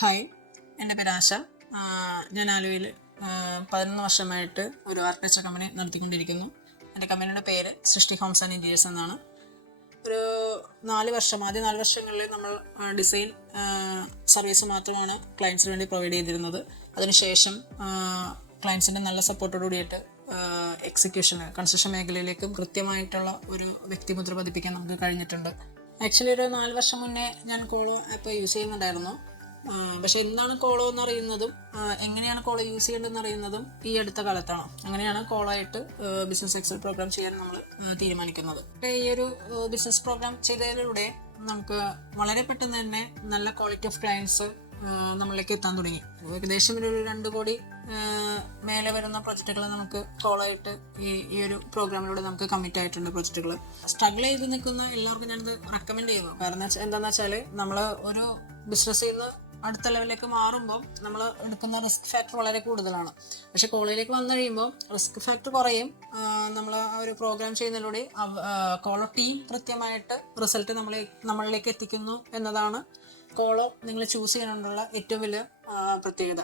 Hi, എൻ്റെ പേര് ആശ. ഞാൻ ആലുവയിൽ 11 വർഷമായിട്ട് ഒരു ആർക്കിടെക്ചർ കമ്പനി നടത്തിക്കൊണ്ടിരിക്കുന്നു. എൻ്റെ കമ്പനിയുടെ പേര് സൃഷ്ടി ഹോംസ് ആൻഡ് ഇൻറ്റീരിയേഴ്സ് എന്നാണ്. ഒരു ആദ്യ 4 വർഷങ്ങളിൽ നമ്മൾ ഡിസൈൻ സർവീസ് മാത്രമാണ് ക്ലയൻസിന് വേണ്ടി പ്രൊവൈഡ് ചെയ്തിരുന്നത്. അതിനുശേഷം ക്ലയൻസിൻ്റെ നല്ല സപ്പോർട്ടോട് കൂടിയിട്ട് കൺസ്ട്രക്ഷൻ മേഖലയിലേക്കും കൃത്യമായിട്ടുള്ള ഒരു വ്യക്തിമുദ്ര പതിപ്പിക്കാൻ നമുക്ക് കഴിഞ്ഞിട്ടുണ്ട്. ആക്ച്വലി ഒരു 4 വർഷം മുന്നേ ഞാൻ കോളോ ആപ്പ് യൂസ് ചെയ്യുന്നുണ്ടായിരുന്നു. പക്ഷെ എന്താണ് കോളോ എന്നറിയുന്നതും എങ്ങനെയാണ് കോളോ യൂസ് ചെയ്യേണ്ടതെന്ന് അറിയുന്നതും ഈ അടുത്ത കാലത്താണ്. അങ്ങനെയാണ് കോളായിട്ട് ബിസിനസ് എക്സൽ പ്രോഗ്രാം ചെയ്യാൻ നമ്മൾ തീരുമാനിക്കുന്നത്. ഈ ഒരു ബിസിനസ് പ്രോഗ്രാം ചെയ്തതിലൂടെ നമുക്ക് വളരെ പെട്ടെന്ന് തന്നെ നല്ല ക്വാളിറ്റി ഓഫ് ക്ലയൻസ് നമ്മളിലേക്ക് എത്താൻ തുടങ്ങി. ഏകദേശം ഒരു 2 കോടി മേലെ വരുന്ന പ്രൊജക്റ്റുകൾ നമുക്ക് കോളായിട്ട് ഈ ഒരു പ്രോഗ്രാമിലൂടെ നമുക്ക് കമ്മിറ്റ് ആയിട്ടുണ്ട്. പ്രൊജക്റ്റുകൾ സ്ട്രഗിൾ ചെയ്ത് നിൽക്കുന്ന എല്ലാവർക്കും ഞാനിത് റെക്കമെൻഡ് ചെയ്യുന്നു. കാരണം എന്താണെന്ന് വെച്ചാൽ നമ്മൾ ഒരു ബിസിനസ്സിൽ നിന്ന് അടുത്ത ലെവലിലേക്ക് മാറുമ്പോൾ നമ്മൾ എടുക്കുന്ന റിസ്ക് ഫാക്ടർ വളരെ കൂടുതലാണ്. പക്ഷെ കോളേജിലേക്ക് വന്നു കഴിയുമ്പോൾ റിസ്ക് ഫാക്ടർ കുറയും. നമ്മൾ ആ ഒരു പ്രോഗ്രാം ചെയ്യുന്നതിലൂടെ കോളോ ടീം കൃത്യമായിട്ട് റിസൾട്ട് നമ്മളിലേക്ക് എത്തിക്കുന്നു എന്നതാണ് കോളോ നിങ്ങൾ ചൂസ് ചെയ്യാനുള്ള ഏറ്റവും വലിയ പ്രത്യേകത.